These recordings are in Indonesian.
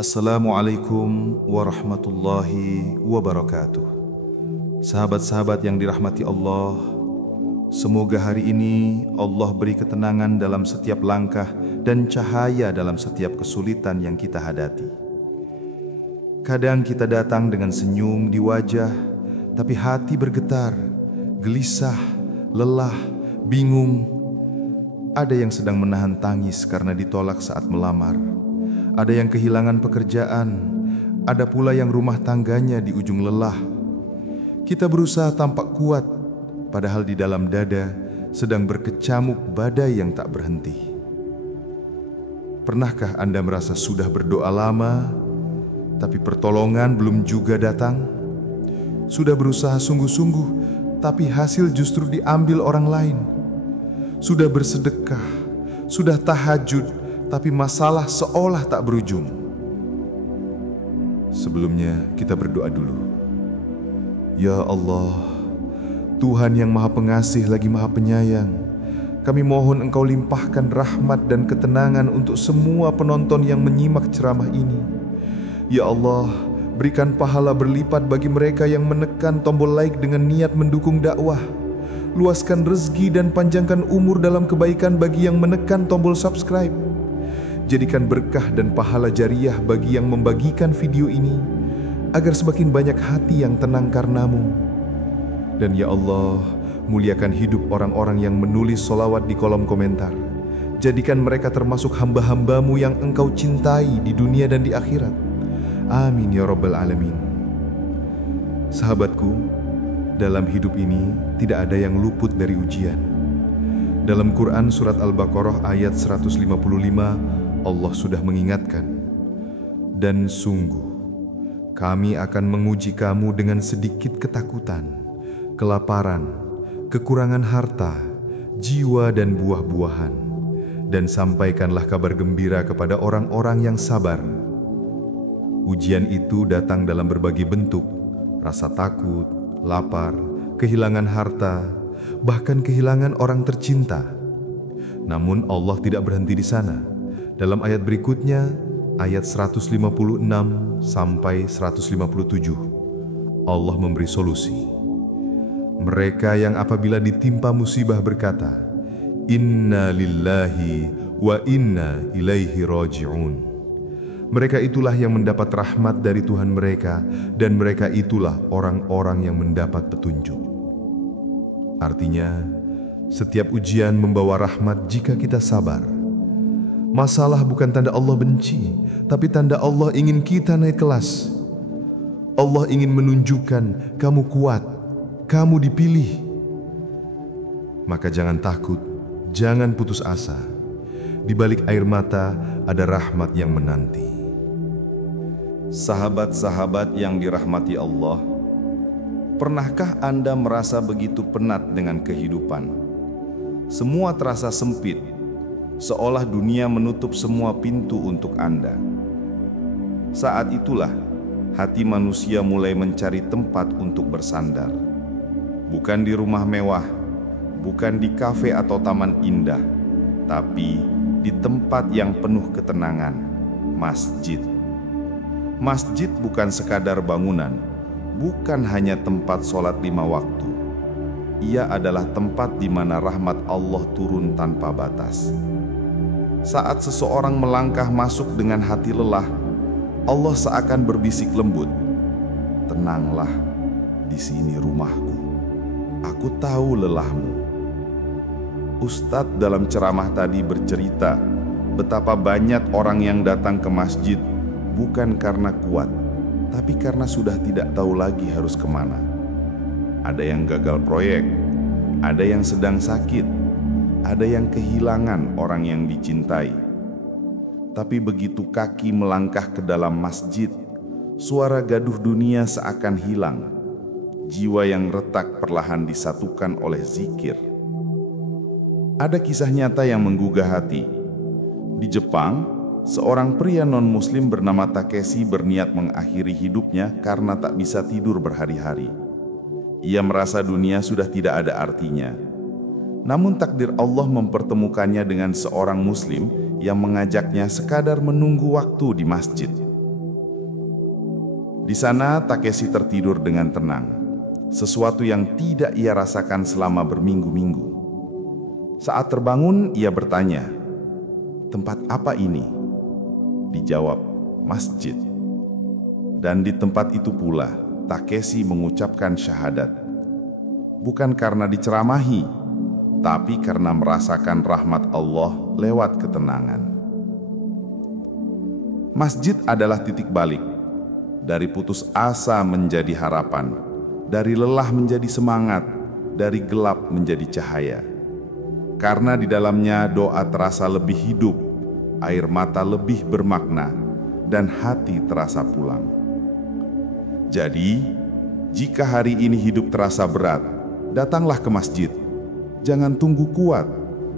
Assalamualaikum warahmatullahi wabarakatuh. Sahabat-sahabat yang dirahmati Allah, semoga hari ini Allah beri ketenangan dalam setiap langkah dan cahaya dalam setiap kesulitan yang kita hadapi. Kadang kita datang dengan senyum di wajah, tapi hati bergetar, gelisah, lelah, bingung. Ada yang sedang menahan tangis karena ditolak saat melamar. Ada yang kehilangan pekerjaan, ada pula yang rumah tangganya di ujung lelah. Kita berusaha tampak kuat, padahal di dalam dada sedang berkecamuk badai yang tak berhenti. Pernahkah Anda merasa sudah berdoa lama, tapi pertolongan belum juga datang? Sudah berusaha sungguh-sungguh, tapi hasil justru diambil orang lain. Sudah bersedekah, sudah tahajud, tapi masalah seolah tak berujung. Sebelumnya kita berdoa dulu. Ya Allah, Tuhan yang Maha Pengasih lagi Maha Penyayang, kami mohon Engkau limpahkan rahmat dan ketenangan untuk semua penonton yang menyimak ceramah ini. Ya Allah, berikan pahala berlipat bagi mereka yang menekan tombol like dengan niat mendukung dakwah. Luaskan rezeki dan panjangkan umur dalam kebaikan bagi yang menekan tombol subscribe. Jadikan berkah dan pahala jariah bagi yang membagikan video ini, agar semakin banyak hati yang tenang karenamu. Dan ya Allah, muliakan hidup orang-orang yang menulis solawat di kolom komentar. Jadikan mereka termasuk hamba-hambamu yang Engkau cintai di dunia dan di akhirat. Amin ya Rabbal Alamin. Sahabatku, dalam hidup ini tidak ada yang luput dari ujian. Dalam Quran surat Al-Baqarah ayat 155, Allah sudah mengingatkan, dan sungguh kami akan menguji kamu dengan sedikit ketakutan, kelaparan, kekurangan harta, jiwa dan buah-buahan, dan sampaikanlah kabar gembira kepada orang-orang yang sabar. Ujian itu datang dalam berbagai bentuk, rasa takut, lapar, kehilangan harta, bahkan kehilangan orang tercinta. Namun Allah tidak berhenti di sana. Dalam ayat berikutnya, ayat 156 sampai 157, Allah memberi solusi. Mereka yang apabila ditimpa musibah berkata, Inna lillahi wa inna ilaihi raji'un. Mereka itulah yang mendapat rahmat dari Tuhan mereka, dan mereka itulah orang-orang yang mendapat petunjuk. Artinya, setiap ujian membawa rahmat jika kita sabar. Masalah bukan tanda Allah benci, tapi tanda Allah ingin kita naik kelas. Allah ingin menunjukkan kamu kuat, kamu dipilih. Maka jangan takut, jangan putus asa. Di balik air mata ada rahmat yang menanti. Sahabat-sahabat yang dirahmati Allah, pernahkah Anda merasa begitu penat dengan kehidupan? Semua terasa sempit, seolah dunia menutup semua pintu untuk Anda. Saat itulah hati manusia mulai mencari tempat untuk bersandar. Bukan di rumah mewah, bukan di kafe atau taman indah, tapi di tempat yang penuh ketenangan, masjid. Masjid bukan sekadar bangunan, bukan hanya tempat sholat 5 waktu. Ia adalah tempat di mana rahmat Allah turun tanpa batas. Saat seseorang melangkah masuk dengan hati lelah, Allah seakan berbisik lembut, "Tenanglah, di sini rumahku. Aku tahu lelahmu." Ustadz dalam ceramah tadi bercerita betapa banyak orang yang datang ke masjid bukan karena kuat, tapi karena sudah tidak tahu lagi harus kemana. Ada yang gagal proyek, ada yang sedang sakit, ada yang kehilangan orang yang dicintai. Tapi begitu kaki melangkah ke dalam masjid, suara gaduh dunia seakan hilang. Jiwa yang retak perlahan disatukan oleh zikir. Ada kisah nyata yang menggugah hati. Di Jepang, seorang pria non-muslim bernama Takeshi berniat mengakhiri hidupnya karena tak bisa tidur berhari-hari. Ia merasa dunia sudah tidak ada artinya. Namun takdir Allah mempertemukannya dengan seorang muslim yang mengajaknya sekadar menunggu waktu di masjid. Di sana Takeshi tertidur dengan tenang, sesuatu yang tidak ia rasakan selama berminggu-minggu. Saat terbangun, ia bertanya, "Tempat apa ini?" Dijawab, "Masjid." Dan di tempat itu pula, Takeshi mengucapkan syahadat. Bukan karena diceramahi, tapi karena merasakan rahmat Allah lewat ketenangan. Masjid adalah titik balik. Dari putus asa menjadi harapan, dari lelah menjadi semangat, dari gelap menjadi cahaya. Karena di dalamnya doa terasa lebih hidup, air mata lebih bermakna, dan hati terasa pulang. Jadi, jika hari ini hidup terasa berat, datanglah ke masjid. Jangan tunggu kuat,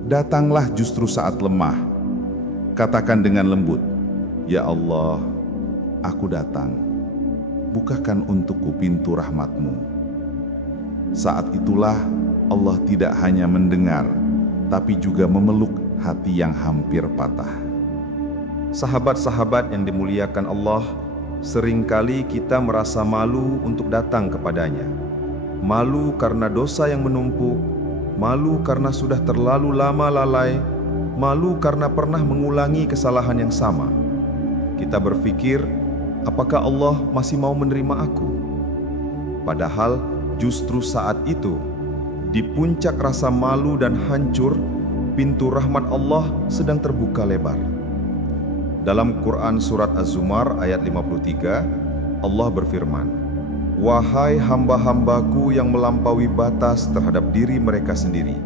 datanglah justru saat lemah. Katakan dengan lembut, "Ya Allah, aku datang. Bukakan untukku pintu rahmat-Mu." Saat itulah Allah tidak hanya mendengar, tapi juga memeluk hati yang hampir patah. Sahabat-sahabat yang dimuliakan Allah, seringkali kita merasa malu untuk datang kepadanya. Malu karena dosa yang menumpuk, malu karena sudah terlalu lama lalai, malu karena pernah mengulangi kesalahan yang sama. Kita berpikir, apakah Allah masih mau menerima aku? Padahal justru saat itu, di puncak rasa malu dan hancur, pintu rahmat Allah sedang terbuka lebar. Dalam Quran Surat Az-Zumar ayat 53, Allah berfirman, "Wahai hamba-hambaku yang melampaui batas terhadap diri mereka sendiri,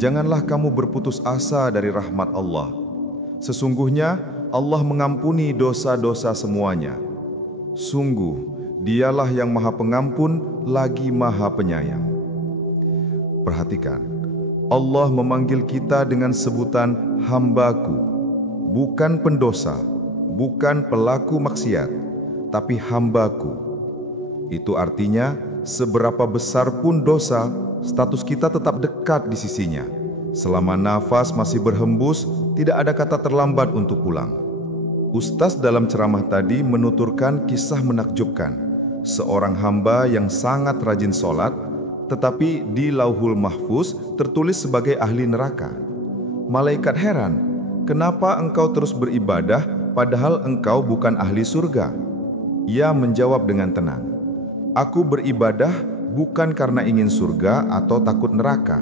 janganlah kamu berputus asa dari rahmat Allah. Sesungguhnya Allah mengampuni dosa-dosa semuanya. Sungguh, Dialah yang Maha Pengampun lagi Maha Penyayang." Perhatikan, Allah memanggil kita dengan sebutan hambaku, bukan pendosa, bukan pelaku maksiat, tapi hambaku. Itu artinya, seberapa besar pun dosa, status kita tetap dekat di sisinya. Selama nafas masih berhembus, tidak ada kata terlambat untuk pulang. Ustaz dalam ceramah tadi menuturkan kisah menakjubkan. Seorang hamba yang sangat rajin sholat, tetapi di Lauhul Mahfuz tertulis sebagai ahli neraka. Malaikat heran, "Kenapa engkau terus beribadah padahal engkau bukan ahli surga?" Ia menjawab dengan tenang, "Aku beribadah bukan karena ingin surga atau takut neraka.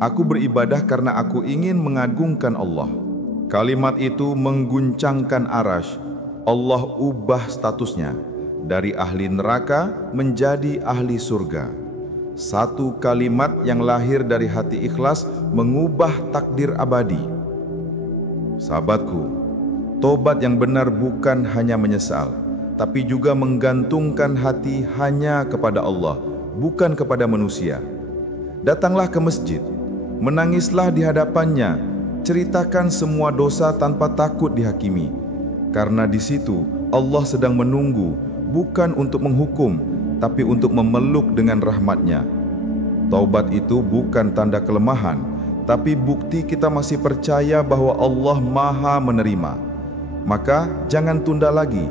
Aku beribadah karena aku ingin mengagungkan Allah." Kalimat itu mengguncangkan arasy. Allah ubah statusnya dari ahli neraka menjadi ahli surga. Satu kalimat yang lahir dari hati ikhlas mengubah takdir abadi. Sahabatku, tobat yang benar bukan hanya menyesal, tapi juga menggantungkan hati hanya kepada Allah, bukan kepada manusia. Datanglah ke masjid, menangislah di hadapannya, ceritakan semua dosa tanpa takut dihakimi. Karena di situ Allah sedang menunggu, bukan untuk menghukum, tapi untuk memeluk dengan rahmat-Nya. Taubat itu bukan tanda kelemahan, tapi bukti kita masih percaya bahwa Allah Maha menerima. Maka jangan tunda lagi.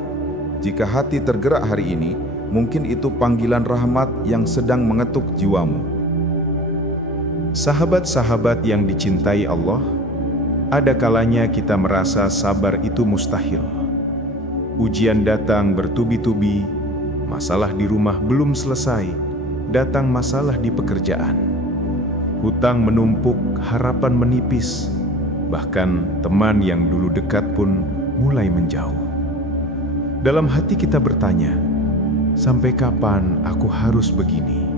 Jika hati tergerak hari ini, mungkin itu panggilan rahmat yang sedang mengetuk jiwamu. Sahabat-sahabat yang dicintai Allah, ada kalanya kita merasa sabar itu mustahil. Ujian datang bertubi-tubi, masalah di rumah belum selesai, datang masalah di pekerjaan. Hutang menumpuk, harapan menipis, bahkan teman yang dulu dekat pun mulai menjauh. Dalam hati kita bertanya, sampai kapan aku harus begini?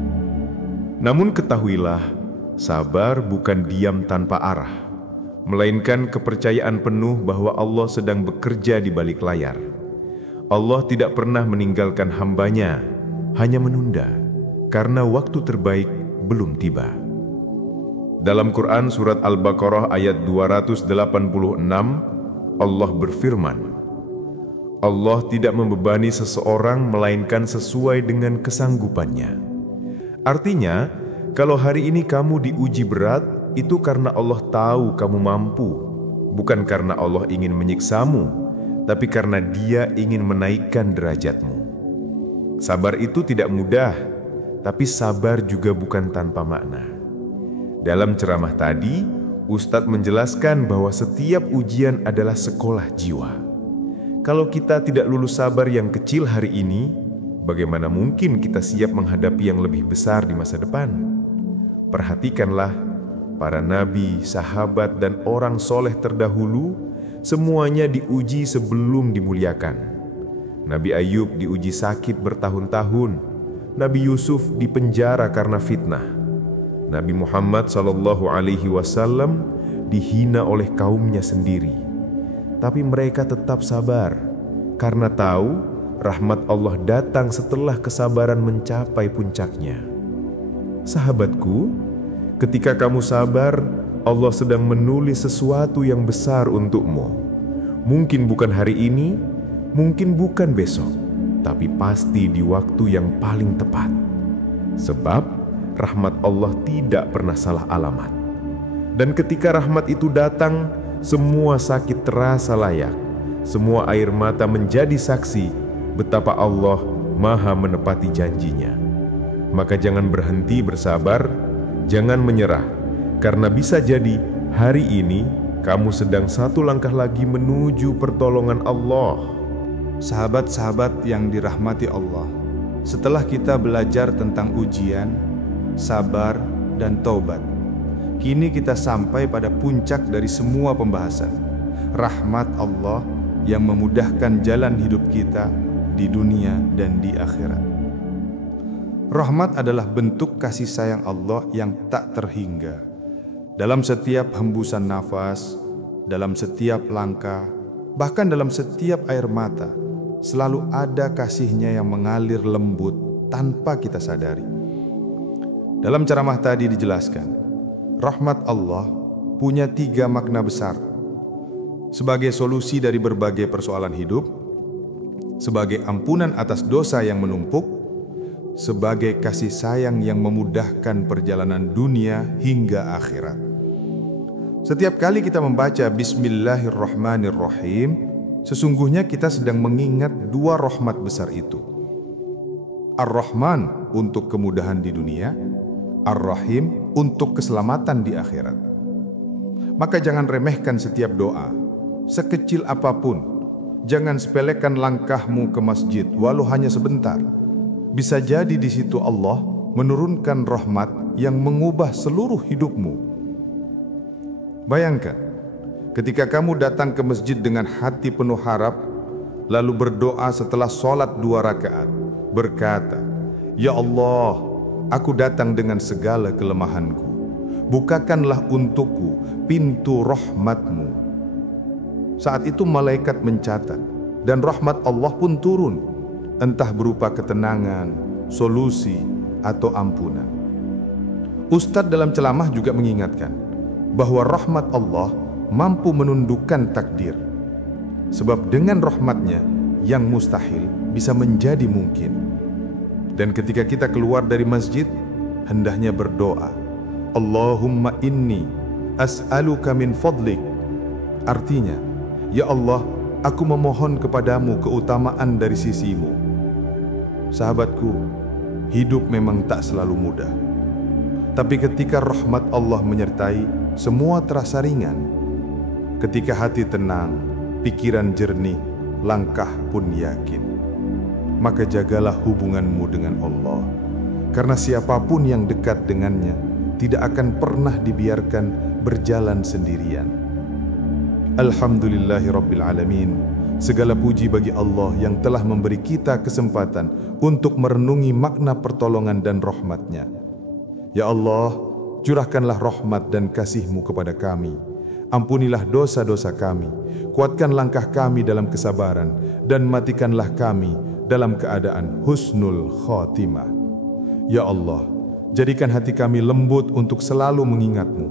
Namun ketahuilah, sabar bukan diam tanpa arah, melainkan kepercayaan penuh bahwa Allah sedang bekerja di balik layar. Allah tidak pernah meninggalkan hamba-Nya, hanya menunda, karena waktu terbaik belum tiba. Dalam Quran Surat Al-Baqarah ayat 286, Allah berfirman, Allah tidak membebani seseorang melainkan sesuai dengan kesanggupannya. Artinya, kalau hari ini kamu diuji berat, itu karena Allah tahu kamu mampu, bukan karena Allah ingin menyiksamu, tapi karena Dia ingin menaikkan derajatmu. Sabar itu tidak mudah, tapi sabar juga bukan tanpa makna. Dalam ceramah tadi, Ustadz menjelaskan bahwa setiap ujian adalah sekolah jiwa. Kalau kita tidak lulus sabar yang kecil hari ini, bagaimana mungkin kita siap menghadapi yang lebih besar di masa depan? Perhatikanlah, para nabi, sahabat, dan orang soleh terdahulu, semuanya diuji sebelum dimuliakan. Nabi Ayub diuji sakit bertahun-tahun, Nabi Yusuf dipenjara karena fitnah, Nabi Muhammad SAW dihina oleh kaumnya sendiri. Tapi mereka tetap sabar, karena tahu rahmat Allah datang setelah kesabaran mencapai puncaknya. Sahabatku, ketika kamu sabar, Allah sedang menulis sesuatu yang besar untukmu. Mungkin bukan hari ini, mungkin bukan besok, tapi pasti di waktu yang paling tepat. Sebab rahmat Allah tidak pernah salah alamat. Dan ketika rahmat itu datang, semua sakit terasa layak. Semua air mata menjadi saksi betapa Allah Maha menepati janjinya. Maka jangan berhenti bersabar, jangan menyerah, karena bisa jadi hari ini kamu sedang satu langkah lagi menuju pertolongan Allah. Sahabat-sahabat yang dirahmati Allah, setelah kita belajar tentang ujian, sabar, dan taubat, kini kita sampai pada puncak dari semua pembahasan, rahmat Allah yang memudahkan jalan hidup kita di dunia dan di akhirat. Rahmat adalah bentuk kasih sayang Allah yang tak terhingga. Dalam setiap hembusan nafas, dalam setiap langkah, bahkan dalam setiap air mata, selalu ada kasih-Nya yang mengalir lembut tanpa kita sadari. Dalam ceramah tadi dijelaskan, rahmat Allah punya 3 makna besar. Sebagai solusi dari berbagai persoalan hidup, sebagai ampunan atas dosa yang menumpuk, sebagai kasih sayang yang memudahkan perjalanan dunia hingga akhirat. Setiap kali kita membaca Bismillahirrahmanirrahim, sesungguhnya kita sedang mengingat 2 rahmat besar itu. Ar-Rahman untuk kemudahan di dunia, Ar-Rahim untuk keselamatan di akhirat. Maka jangan remehkan setiap doa, sekecil apapun. Jangan sepelekan langkahmu ke masjid walau hanya sebentar. Bisa jadi di situ Allah menurunkan rahmat yang mengubah seluruh hidupmu. Bayangkan, ketika kamu datang ke masjid dengan hati penuh harap, lalu berdoa setelah sholat 2 rakaat, berkata, "Ya Allah, aku datang dengan segala kelemahanku. Bukakanlah untukku pintu rahmat-Mu." Saat itu malaikat mencatat, dan rahmat Allah pun turun, entah berupa ketenangan, solusi, atau ampunan. Ustadz dalam ceramah juga mengingatkan bahwa rahmat Allah mampu menundukkan takdir. Sebab dengan rahmat-Nya yang mustahil bisa menjadi mungkin. Dan ketika kita keluar dari masjid, hendaknya berdoa, Allahumma inni as'aluka min fadlik. Artinya, ya Allah, aku memohon kepadamu keutamaan dari sisi-Mu. Sahabatku, hidup memang tak selalu mudah. Tapi ketika rahmat Allah menyertai, semua terasa ringan. Ketika hati tenang, pikiran jernih, langkah pun yakin. Maka jagalah hubunganmu dengan Allah. Karena siapapun yang dekat dengannya tidak akan pernah dibiarkan berjalan sendirian. Alhamdulillahirrabbilalamin. Segala puji bagi Allah yang telah memberi kita kesempatan untuk merenungi makna pertolongan dan rahmat-Nya. Ya Allah, curahkanlah rahmat dan kasih-Mu kepada kami. Ampunilah dosa-dosa kami, kuatkan langkah kami dalam kesabaran, dan matikanlah kami dalam keadaan husnul khotimah. Ya Allah, jadikan hati kami lembut untuk selalu mengingat-Mu,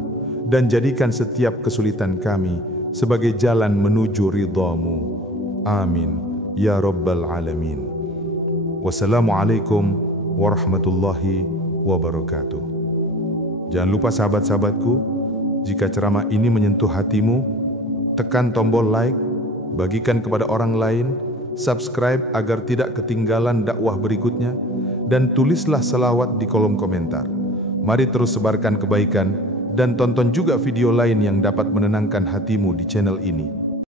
dan jadikan setiap kesulitan kami sebagai jalan menuju ridha-Mu. Amin, ya Rabbal Alamin. Wassalamualaikum warahmatullahi wabarakatuh. Jangan lupa sahabat-sahabatku, jika ceramah ini menyentuh hatimu, tekan tombol like, bagikan kepada orang lain, subscribe agar tidak ketinggalan dakwah berikutnya, dan tulislah selawat di kolom komentar. Mari terus sebarkan kebaikan dan tonton juga video lain yang dapat menenangkan hatimu di channel ini.